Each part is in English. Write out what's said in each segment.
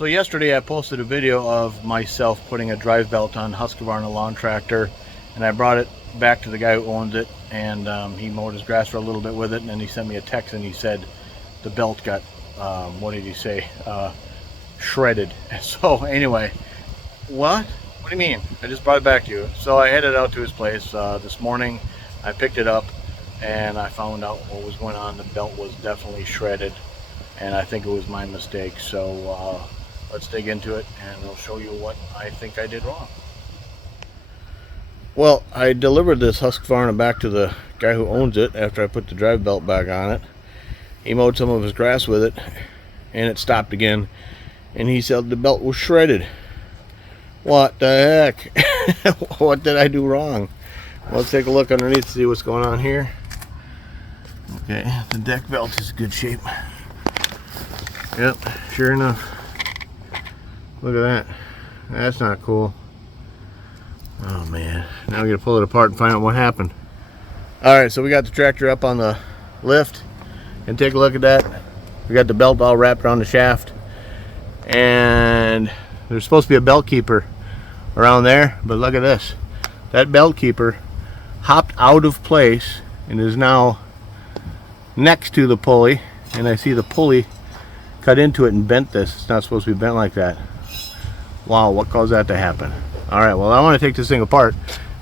So yesterday I posted a video of myself putting a drive belt on Husqvarna lawn tractor, and I brought it back to the guy who owns it, and he mowed his grass for a little bit with it, and then he sent me a text and he said the belt got, what did he say, shredded. So anyway, what do you mean? I just brought it back to you. So I headed out to his place this morning. I picked it up and I found out what was going on. The belt was definitely shredded, and I think it was my mistake. So let's dig into it and I'll show you what I think I did wrong. Well, I delivered this Husqvarna back to the guy who owns it after I put the drive belt back on it. He mowed some of his grass with it and it stopped again, and he said the belt was shredded. What the heck? What did I do wrong? Well, let's take a look underneath to see what's going on here. Okay, the deck belt is in good shape. Yep, sure enough. Look at that. That's not cool. Oh man, now we gotta pull it apart and find out what happened. Alright, so we got the tractor up on the lift, and take a look at that. We got the belt all wrapped around the shaft, and there's supposed to be a belt keeper around there, but look at this. That belt keeper hopped out of place and is now next to the pulley, and I see the pulley cut into it and bent this. It's not supposed to be bent like that. Wow, what caused that to happen? Alright, well, I want to take this thing apart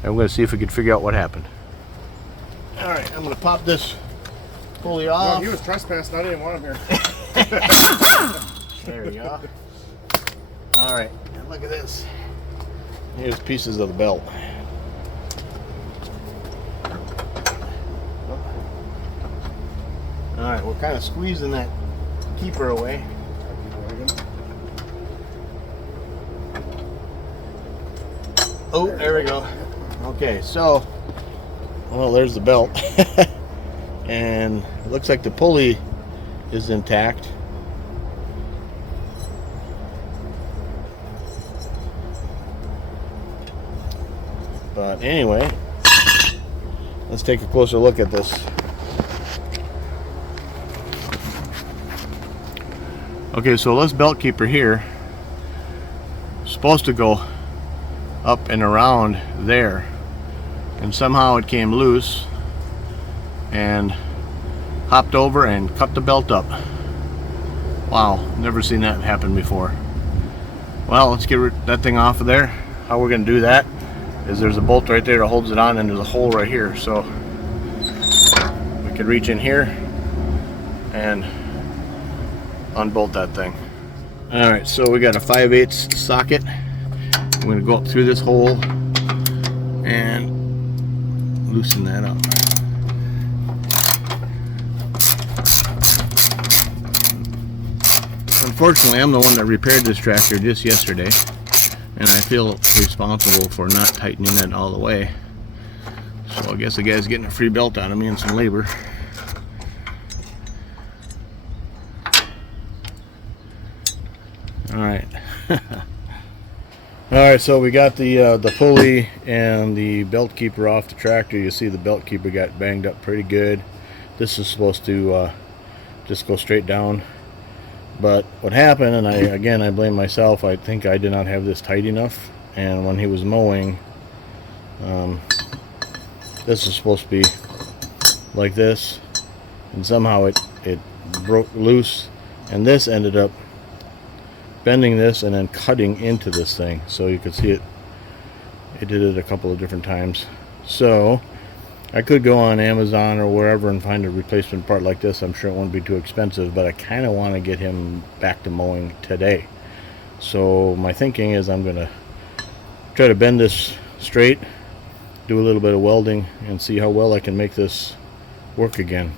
and we're going to see if we can figure out what happened. Alright, I'm going to pop this pulley off. No, he was trespassing. I didn't want him here. There we go. Alright, look at this. Here's pieces of the belt. Alright, we're kind of squeezing that keeper away. Oh, there we go. Okay, so, well, there's the belt. And it looks like the pulley is intact. But anyway, let's take a closer look at this. Okay, so this belt keeper here is supposed to go up and around there, and somehow it came loose and hopped over and cut the belt up. Wow, never seen that happen before. Well, let's get that thing off of there. How we're going to do that is there's a bolt right there that holds it on, and there's a hole right here, so we could reach in here and unbolt that thing. Alright, so we got a 5/8 socket. I'm going to go up through this hole and loosen that up. Unfortunately, I'm the one that repaired this tractor just yesterday, and I feel responsible for not tightening it all the way. So I guess the guy's getting a free belt out of me and some labor. Alright. Alright, so we got the pulley and the belt keeper off the tractor. You see the belt keeper got banged up pretty good. This is supposed to just go straight down. But what happened, and I blame myself, I think I did not have this tight enough. And when he was mowing, this is supposed to be like this. And somehow it broke loose. And this ended up bending this and then cutting into this thing, so you could see it did it a couple of different times. So I could go on Amazon or wherever and find a replacement part like this. I'm sure it won't be too expensive, but I kind of want to get him back to mowing today. So my thinking is I'm gonna try to bend this straight, do a little bit of welding, and see how well I can make this work again.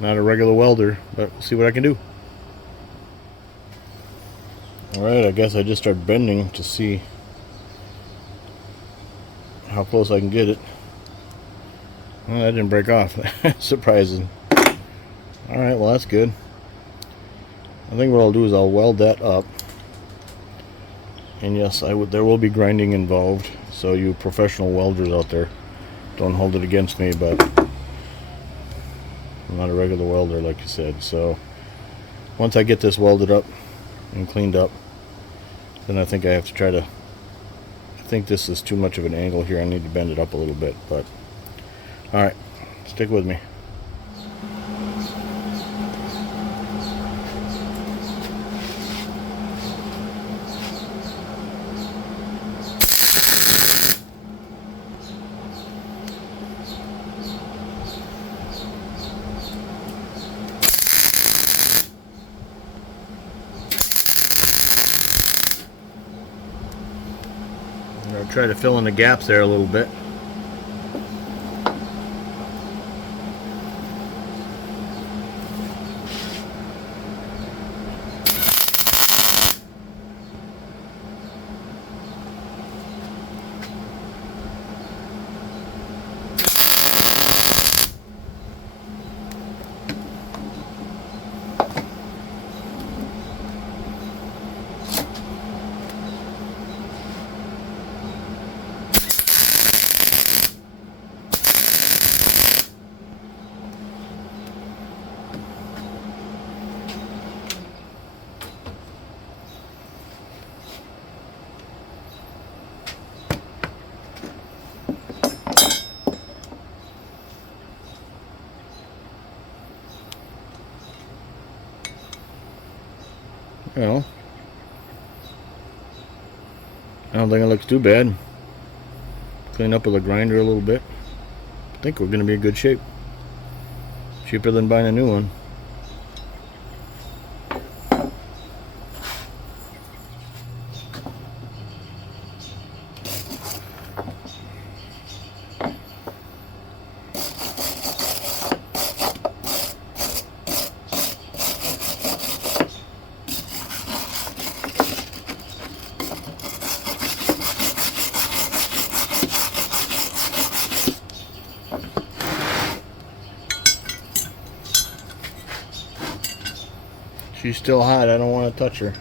Not a regular welder, but see what I can do. Alright, I guess I just start bending to see how close I can get it. Well, that didn't break off. Surprising. Alright, well that's good. I think what I'll do is I'll weld that up. And yes, there will be grinding involved. So you professional welders out there, don't hold it against me, but I'm not a regular welder like you said. So once I get this welded up, and cleaned up. Then I think I have to try to, I think this is too much of an angle here. I need to bend it up a little bit, but alright, stick with me. I'll try to fill in the gaps there a little bit. Well, I don't think it looks too bad. Clean up with a grinder a little bit. I think we're going to be in good shape. Cheaper than buying a new one. She's still hot. I don't want to touch her.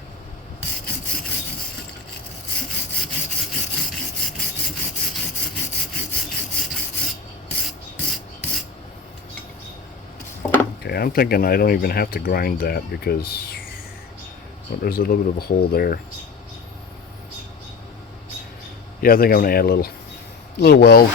Okay, I'm thinking I don't even have to grind that because there's a little bit of a hole there. Yeah, I think I'm going to add a little weld.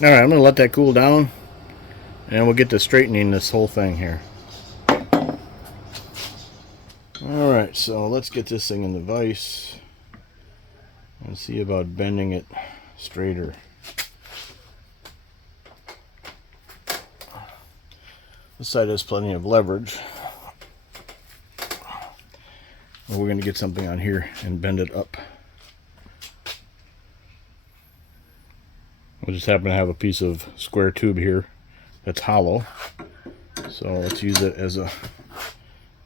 Alright, I'm going to let that cool down and we'll get to straightening this whole thing here. Alright, so let's get this thing in the vise and see about bending it straighter. This side has plenty of leverage. We're going to get something on here and bend it up. We just happen to have a piece of square tube here that's hollow, so let's use it as a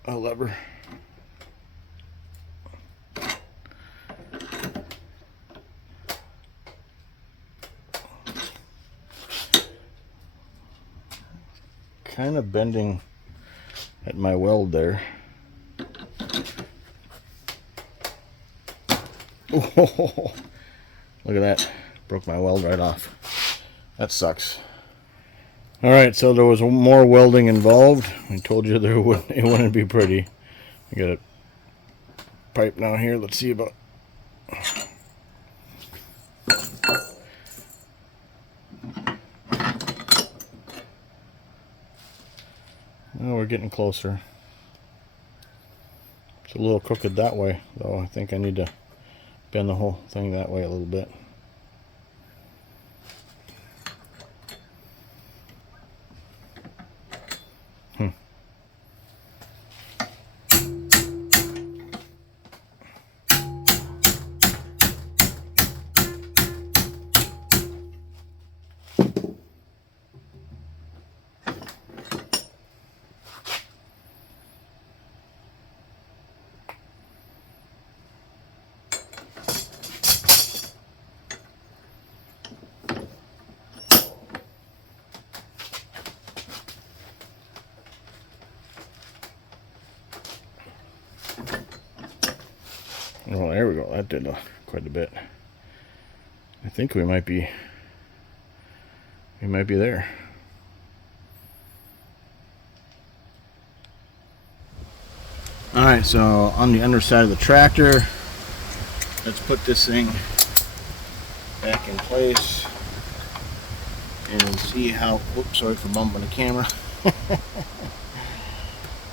lever. Kind of bending at my weld there. Oh, look at that. Broke my weld right off. That sucks. Alright, so there was more welding involved. I told you it wouldn't be pretty. I got a pipe now here. Let's see about... Oh, we're getting closer. It's a little crooked that way, though. I think I need to bend the whole thing that way a little bit. Well, there we go. That did quite a bit. I think we might be there. All right, so on the underside of the tractor, let's put this thing back in place and see how, oops, sorry for bumping the camera.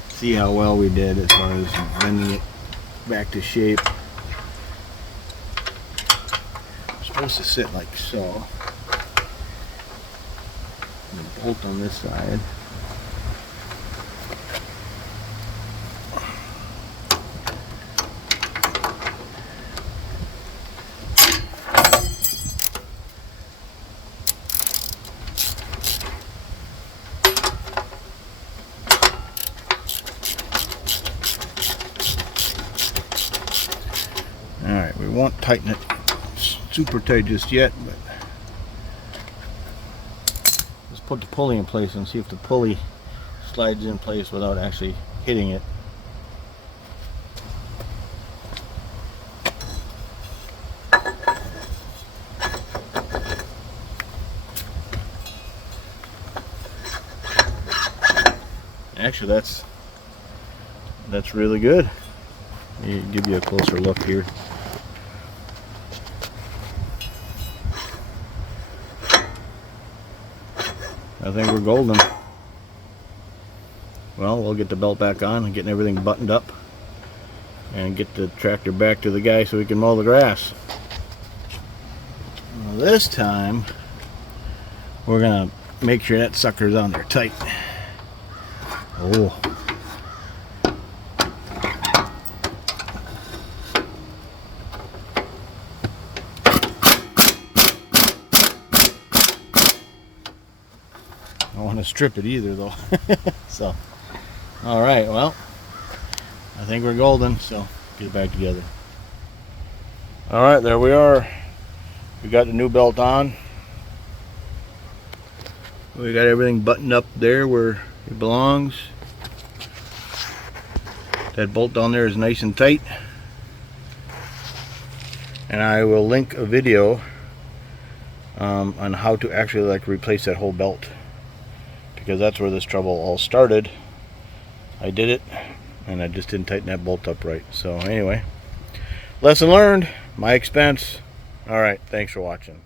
See how well we did as far as bending it back to shape. It's supposed to sit like so. And the bolt on this side. Alright, we won't tighten it super tight just yet, but let's put the pulley in place and see if the pulley slides in place without actually hitting it. Actually, that's really good. Let me give you a closer look here. I think we're golden. Well, we'll get the belt back on and getting everything buttoned up and get the tractor back to the guy so we can mow the grass. Well, this time we're gonna make sure that sucker's on there tight. Oh. I don't want to strip it either though. So, all right, well, I think we're golden, so get it back together. All right, there we are. We got the new belt on. We got everything buttoned up there where it belongs. That bolt down there is nice and tight. And I will link a video on how to actually like replace that whole belt, because that's where this trouble all started. I did it and I just didn't tighten that bolt up right. So anyway, lesson learned, my expense. All right, thanks for watching.